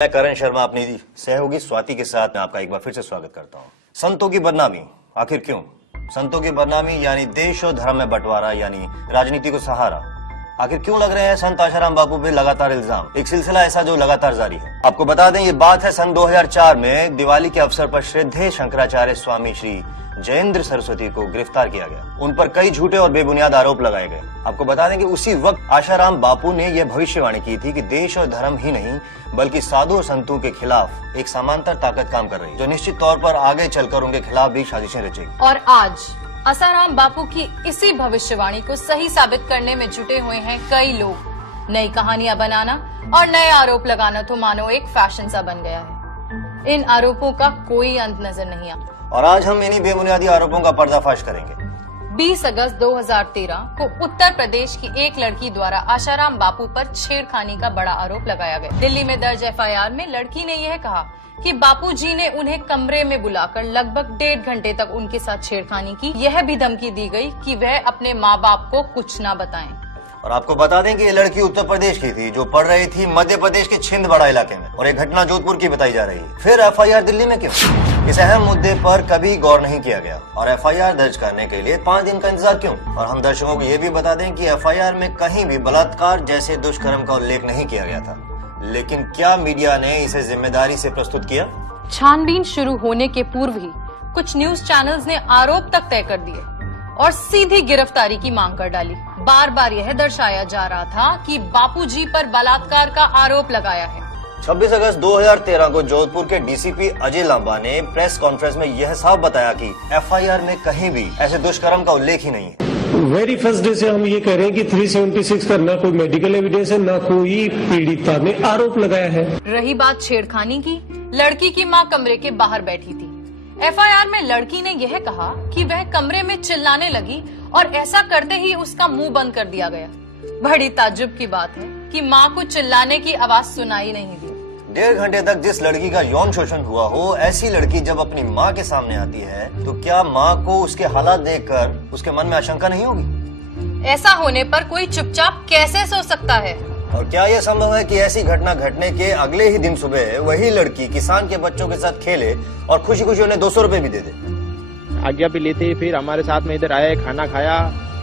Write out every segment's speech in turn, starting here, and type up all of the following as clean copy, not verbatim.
मैं करण शर्मा अपनी सहयोगी स्वाति के साथ में आपका एक बार फिर से स्वागत करता हूं। संतों की बदनामी आखिर क्यों? संतों की बदनामी यानी देश और धर्म में बंटवारा यानी राजनीति को सहारा। आखिर क्यों लग रहे हैं संत आशाराम बापू पे लगातार इल्जाम? एक सिलसिला ऐसा जो लगातार जारी है। आपको बता दें ये बात है सन 2004 में दिवाली के अवसर पर श्रद्धेय शंकराचार्य स्वामी श्री जयेंद्र सरस्वती को गिरफ्तार किया गया। उन पर कई झूठे और बेबुनियाद आरोप लगाए गए। आपको बता दें कि उसी वक्त आशाराम बापू ने यह भविष्यवाणी की थी कि देश और धर्म ही नहीं बल्कि साधु और संतों के खिलाफ एक समांतर ताकत काम कर रही है जो निश्चित तौर पर आगे चलकर उनके खिलाफ भी साजिशें रचेगी। और आज आसाराम बापू की इसी भविष्यवाणी को सही साबित करने में जुटे हुए हैं कई लोग। नई कहानियां बनाना और नए आरोप लगाना तो मानो एक फैशन सा बन गया है। इन आरोपों का कोई अंत नजर नहीं आता और आज हम इन्हीं बेबुनियादी आरोपों का पर्दाफाश करेंगे। 20 अगस्त 2013 को उत्तर प्रदेश की एक लड़की द्वारा आशाराम बापू पर छेड़खानी का बड़ा आरोप लगाया गया। दिल्ली में दर्ज एफआईआर में लड़की ने यह कहा कि बापूजी ने उन्हें कमरे में बुलाकर लगभग 1.5 घंटे तक उनके साथ छेड़खानी की। यह भी धमकी दी गई कि वह अपने माँ बाप को कुछ न बताएं। और आपको बता दें कि ये लड़की उत्तर प्रदेश की थी जो पढ़ रही थी मध्य प्रदेश के छिंदवाड़ा इलाके में और एक घटना जोधपुर की बताई जा रही है। फिर एफआईआर दिल्ली में क्यों? इस अहम मुद्दे पर कभी गौर नहीं किया गया और एफआईआर दर्ज करने के लिए 5 दिन का इंतजार क्यों? और हम दर्शकों को ये भी बता दें कि एफआईआर में कहीं भी बलात्कार जैसे दुष्कर्म का उल्लेख नहीं किया गया था। लेकिन क्या मीडिया ने इसे जिम्मेदारी से प्रस्तुत किया? छानबीन शुरू होने के पूर्व ही कुछ न्यूज चैनल्स ने आरोप तक तय कर दिए और सीधी गिरफ्तारी की मांग कर डाली। बार बार यह दर्शाया जा रहा था कि बापूजी पर बलात्कार का आरोप लगाया है। 26 अगस्त 2013 को जोधपुर के डीसीपी अजय लांबा ने प्रेस कॉन्फ्रेंस में यह साफ बताया कि एफआईआर में कहीं भी ऐसे दुष्कर्म का उल्लेख ही नहीं है। वेरी फर्स्ट डे से हम ये कह रहे हैं कि 376 का ना कोई मेडिकल एविडेंस है, ना कोई पीड़िता ने आरोप लगाया है। रही बात छेड़खानी की, लड़की की मां कमरे के बाहर बैठी थी। एफआईआर में लड़की ने यह कहा कि वह कमरे में चिल्लाने लगी और ऐसा करते ही उसका मुंह बंद कर दिया गया। बड़ी ताज्जुब की बात है कि मां को चिल्लाने की आवाज सुनाई नहीं दी। 1.5 घंटे तक जिस लड़की का यौन शोषण हुआ हो, ऐसी लड़की जब अपनी मां के सामने आती है तो क्या मां को उसके हालात देखकर उसके मन में आशंका नहीं होगी? ऐसा होने पर कोई चुपचाप कैसे सो सकता है? और क्या यह संभव है कि ऐसी घटना घटने के अगले ही दिन सुबह वही लड़की किसान के बच्चों के साथ खेले और खुशी खुशी उन्हें 200 रुपए भी दे दे? आज्ञा भी ली थी, फिर हमारे साथ में इधर आए, खाना खाया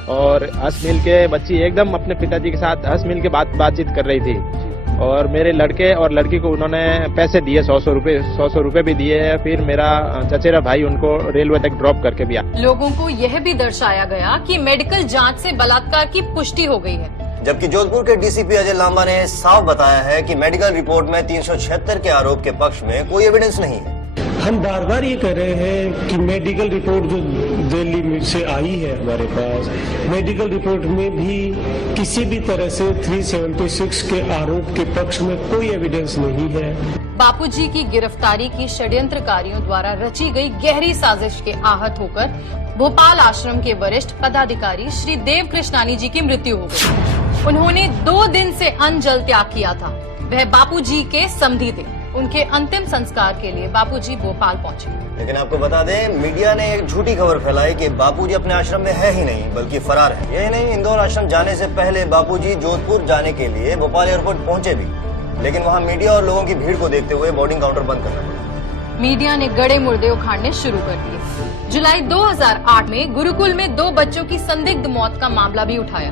और हंस मिल के बच्ची एकदम अपने पिताजी के साथ हंस मिल के बातचीत कर रही थी। और मेरे लड़के और लड़की को उन्होंने पैसे दिए, 100 रुपए भी दिए। फिर मेरा चचेरा भाई उनको रेलवे तक ड्रॉप करके भी आया। लोगों को यह भी दर्शाया गया कि मेडिकल जांच से बलात्कार की पुष्टि हो गई है, जबकि जोधपुर के डीसीपी अजय लांबा ने साफ बताया है कि मेडिकल रिपोर्ट में 376 के आरोप के पक्ष में कोई एविडेंस नहीं है। हम बार बार ये कह रहे हैं कि मेडिकल रिपोर्ट जो दिल्ली से आई है हमारे पास, मेडिकल रिपोर्ट में भी किसी भी तरह से 376 के आरोप के पक्ष में कोई एविडेंस नहीं है। बापूजी की गिरफ्तारी की षड्यंत्रकारियों द्वारा रची गई गहरी साजिश के आहत होकर भोपाल आश्रम के वरिष्ठ पदाधिकारी श्री देव कृष्णानी जी की मृत्यु हो गई। उन्होंने 2 दिन से अन्न जल त्याग किया था। वह बापूजी के समधी थे। उनके अंतिम संस्कार के लिए बापूजी भोपाल पहुंचे। लेकिन आपको बता दें, मीडिया ने एक झूठी खबर फैलाई कि बापूजी अपने आश्रम में है ही नहीं बल्कि फरार है। यही नहीं, इंदौर आश्रम जाने से पहले बापूजी जोधपुर जाने के लिए भोपाल एयरपोर्ट पहुंचे भी, लेकिन वहां मीडिया और लोगों की भीड़ को देखते हुए बोर्डिंग काउंटर बंद करना पड़ा। मीडिया ने गड़े मुर्दे उखाड़ने शुरू कर दिए। जुलाई 2008 में गुरुकुल में 2 बच्चों की संदिग्ध मौत का मामला भी उठाया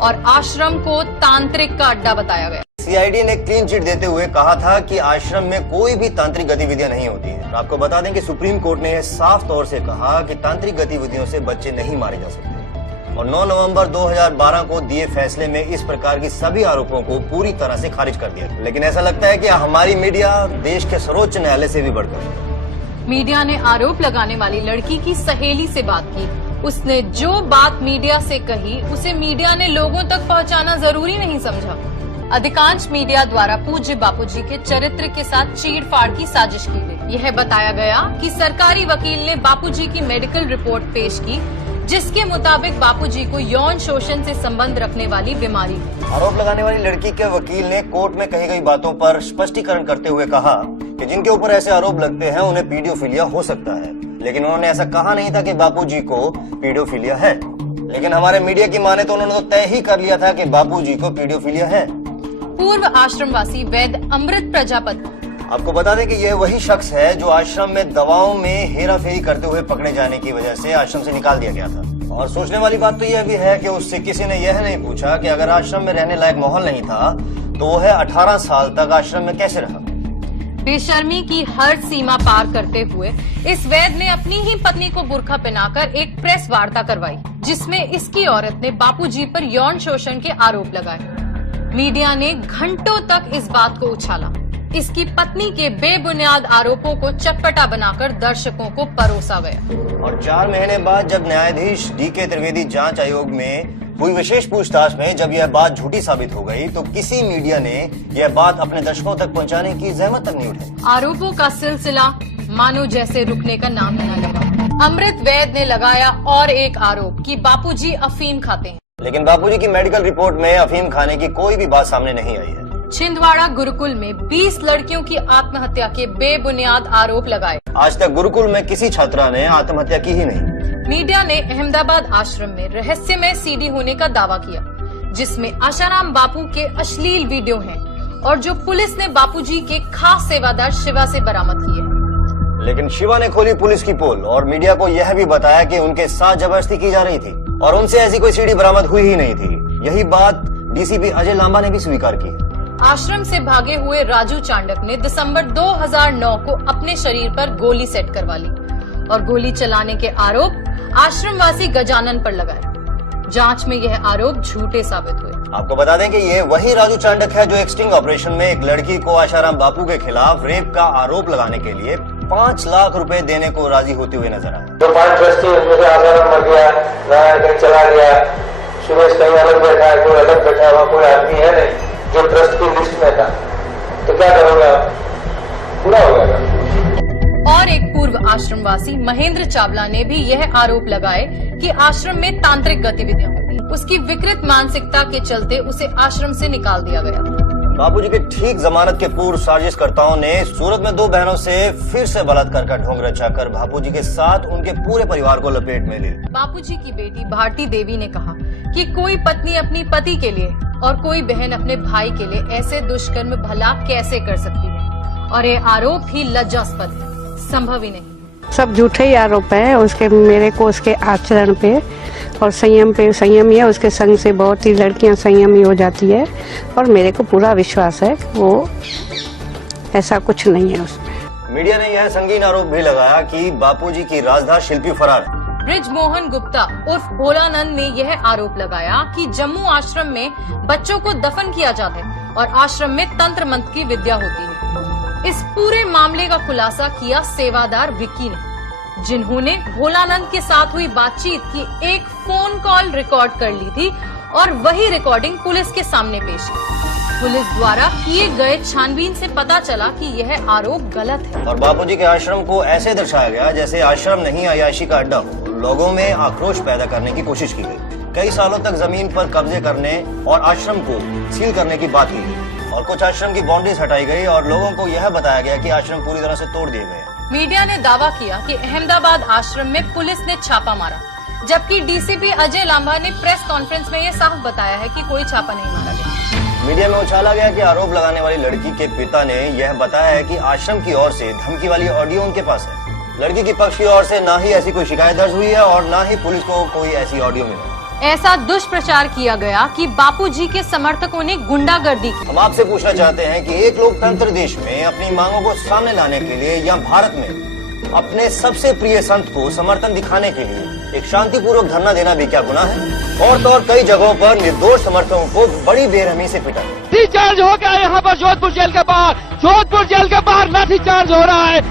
और आश्रम को तांत्रिक का अड्डा बताया गया। सीआईडी ने क्लीन चिट देते हुए कहा था कि आश्रम में कोई भी तांत्रिक गतिविधियां नहीं होती हैं। आपको बता दें कि सुप्रीम कोर्ट ने साफ तौर से कहा कि तांत्रिक गतिविधियों से बच्चे नहीं मारे जा सकते और 9 नवंबर 2012 को दिए फैसले में इस प्रकार की सभी आरोपों को पूरी तरह से खारिज कर दिया। लेकिन ऐसा लगता है कि हमारी मीडिया देश के सर्वोच्च न्यायालय से भी बढ़कर। मीडिया ने आरोप लगाने वाली लड़की की सहेली से बात की। उसने जो बात मीडिया से कही उसे मीडिया ने लोगों तक पहुंचाना जरूरी नहीं समझा। अधिकांश मीडिया द्वारा पूज्य बापूजी के चरित्र के साथ चीड़-फाड़ की साजिश की गई। यह बताया गया कि सरकारी वकील ने बापूजी की मेडिकल रिपोर्ट पेश की जिसके मुताबिक बापूजी को यौन शोषण से संबंध रखने वाली बीमारी है। आरोप लगाने वाली लड़की के वकील ने कोर्ट में कही गई बातों पर स्पष्टीकरण करते हुए कहा कि जिनके ऊपर ऐसे आरोप लगते हैं उन्हें पीडियोफिलिया हो सकता है, लेकिन उन्होंने ऐसा कहा नहीं था कि बापूजी को पीडियोफिलिया है। लेकिन हमारे मीडिया की माने तो उन्होंने तो तय ही कर लिया था कि बापूजी को पीडियोफिलिया है। पूर्व आश्रमवासी वैद्य अमृत प्रजापति आपको बता दें कि यह वही शख्स है जो आश्रम में दवाओं में हेराफेरी करते हुए पकड़े जाने की वजह से आश्रम से निकाल दिया गया था। और सोचने वाली बात तो यह भी है कि उससे किसी ने यह नहीं पूछा कि अगर आश्रम में रहने लायक माहौल नहीं था तो वह 18 साल तक आश्रम में कैसे रहा। बेशर्मी की हर सीमा पार करते हुए इस वैद्य ने अपनी ही पत्नी को बुर्का पहनाकर एक प्रेस वार्ता करवाई, जिसमें इसकी औरत ने बापूजी पर यौन शोषण के आरोप लगाए। मीडिया ने घंटों तक इस बात को उछाला। इसकी पत्नी के बेबुनियाद आरोपों को चटपटा बनाकर दर्शकों को परोसा गया। और 4 महीने बाद जब न्यायाधीश DK त्रिवेदी जांच आयोग में हुई विशेष पूछताछ में जब यह बात झूठी साबित हो गई तो किसी मीडिया ने यह बात अपने दर्शकों तक पहुंचाने की जहमत तक नहीं उठाई। आरोपों का सिलसिला मानो जैसे रुकने का नाम ही न लगा। अमृत वैद्य ने लगाया और एक आरोप कि बापूजी अफीम खाते हैं, लेकिन बापूजी की मेडिकल रिपोर्ट में अफीम खाने की कोई भी बात सामने नहीं आई है। छिंदवाड़ा गुरुकुल में 20 लड़कियों की आत्महत्या के बेबुनियाद आरोप लगाए। आज तक गुरुकुल में किसी छात्रा ने आत्महत्या की ही नहीं। मीडिया ने अहमदाबाद आश्रम में रहस्यमय CD होने का दावा किया, जिसमें आशाराम बापू के अश्लील वीडियो हैं और जो पुलिस ने बापूजी के खास सेवादार शिवा से बरामद किए। लेकिन शिवा ने खोली पुलिस की पोल और मीडिया को यह भी बताया कि उनके साथ जबरदस्ती की जा रही थी और उनसे ऐसी कोई CD बरामद हुई ही नहीं थी। यही बात DCP अजय लांबा ने भी स्वीकार की है। आश्रम से भागे हुए राजू चांडक ने दिसंबर 2009 को अपने शरीर पर गोली सेट करवा ली और गोली चलाने के आरोप आश्रमवासी गजानन पर लगाए। जांच में यह आरोप झूठे साबित हुए। आपको बता दें कि ये वही राजू चांडक है जो एक स्टिंग ऑपरेशन में एक लड़की को आशाराम बापू के खिलाफ रेप का आरोप लगाने के लिए 5 लाख रुपए देने को राजी होते हुए नजर आए। जो 5 ट्रस्टी उनमें से आशाराम मर गया, नारायण कहीं चला गया, सुरेश कहीं अलग बैठा है, कोई अलग बैठा हुआ कोई आदमी है नहीं जो ट्रस्ट की लिस्ट में था, तो क्या करोगे आप? पूरा हो जाएगा। और एक पूर्व आश्रमवासी महेंद्र चावला ने भी यह आरोप लगाए कि आश्रम में तांत्रिक गतिविधियां होती। उसकी विकृत मानसिकता के चलते उसे आश्रम से निकाल दिया गया। बापूजी के ठीक जमानत के पूर्व साजिशकर्ताओं ने सूरत में 2 बहनों से फिर से बलात्कार का ढोंग रचाकर बापूजी के साथ उनके पूरे परिवार को लपेट में ले। बापूजी की बेटी भारती देवी ने कहा कि कोई पत्नी अपनी पति के लिए और कोई बहन अपने भाई के लिए ऐसे दुष्कर्म भला कैसे कर सकती है, और ये आरोप ही लज्जास्पद है, संभव ही नहीं। सब झूठे ही आरोप है उसके, मेरे को उसके आचरण पे और संयम पे। संयम है उसके संग से बहुत ही लड़कियां संयमी हो जाती है और मेरे को पूरा विश्वास है वो ऐसा कुछ नहीं है उसमें। मीडिया ने यह संगीन आरोप भी लगाया कि बापूजी की राजधार शिल्पी फरार है। ब्रिजमोहन गुप्ता उर्फ भोलानंद ने यह आरोप लगाया कि जम्मू आश्रम में बच्चों को दफन किया जाता है और आश्रम में तंत्र मंत्र की विद्या होती है। इस पूरे मामले का खुलासा किया सेवादार विक्की ने, जिन्होंने भोलानंद के साथ हुई बातचीत की एक फोन कॉल रिकॉर्ड कर ली थी और वही रिकॉर्डिंग पुलिस के सामने पेश की। पुलिस द्वारा किए गए छानबीन से पता चला कि यह आरोप गलत है और बापूजी के आश्रम को ऐसे दर्शाया गया जैसे आश्रम नहीं अय्याशी का अड्डा हो। लोगों में आक्रोश पैदा करने की कोशिश की गई। कई सालों तक जमीन पर कब्जे करने और आश्रम को सील करने की बात की गई और कुछ आश्रम की बाउंड्रीज हटाई गई और लोगों को यह बताया गया कि आश्रम पूरी तरह से तोड़ दिए गए। मीडिया ने दावा किया कि अहमदाबाद आश्रम में पुलिस ने छापा मारा, जबकि DCP अजय लांबा ने प्रेस कॉन्फ्रेंस में यह साफ बताया है कि कोई छापा नहीं मारा गया। मीडिया में उछाला गया कि आरोप लगाने वाली लड़की के पिता ने यह बताया है कि आश्रम की ओर से धमकी वाली ऑडियो उनके पास है। लड़की की पक्ष की ओर से ना ही ऐसी कोई शिकायत दर्ज हुई है और ना ही पुलिस को कोई ऐसी ऑडियो मिली। ऐसा दुष्प्रचार किया गया कि बापूजी के समर्थकों ने गुंडागर्दी की। हम आपसे पूछना चाहते हैं कि एक लोकतंत्र देश में अपनी मांगों को सामने लाने के लिए या भारत में अपने सबसे प्रिय संत को समर्थन दिखाने के लिए एक शांतिपूर्वक धरना देना भी क्या गुनाह है? और तो और कई जगहों पर निर्दोष समर्थकों को बड़ी बेरहमी से पिटा। लाठीचार्ज हो गया यहाँ पर जोधपुर जेल के बाहर। जोधपुर जेल के बाहर लाठीचार्ज हो रहा है।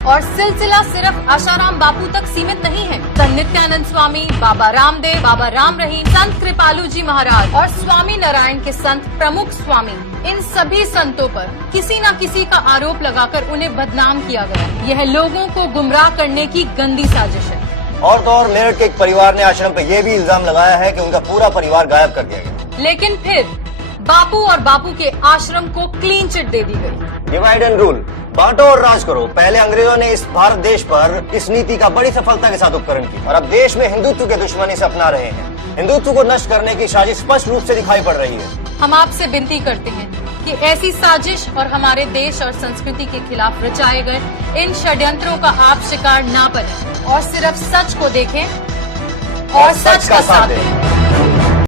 और सिलसिला सिर्फ आशाराम बापू तक सीमित नहीं है। संत नित्यानंद स्वामी, बाबा रामदेव, बाबा राम रहीम, संत कृपालू जी महाराज और स्वामी नारायण के संत प्रमुख स्वामी, इन सभी संतों पर किसी न किसी का आरोप लगाकर उन्हें बदनाम किया गया। यह लोगों को गुमराह करने की गंदी साजिश है। और तो और मेरठ के एक परिवार ने आश्रम पर यह भी इल्जाम लगाया है कि उनका पूरा परिवार गायब कर दिया गया। लेकिन फिर बापू और बापू के आश्रम को क्लीन चिट दे दी गई। डिवाइड एंड रूल, बांटो और राज करो। पहले अंग्रेजों ने इस भारत देश पर इस नीति का बड़ी सफलता के साथ उपकरण किया और अब देश में हिंदुत्व के दुश्मन इसे अपना रहे हैं। हिंदुत्व को नष्ट करने की साजिश स्पष्ट रूप से दिखाई पड़ रही है। हम आपसे विनती करते हैं कि ऐसी साजिश और हमारे देश और संस्कृति के खिलाफ रचाए गए इन षड्यंत्रों का आप शिकार ना बने और सिर्फ सच को देखें और सच का साथ दें।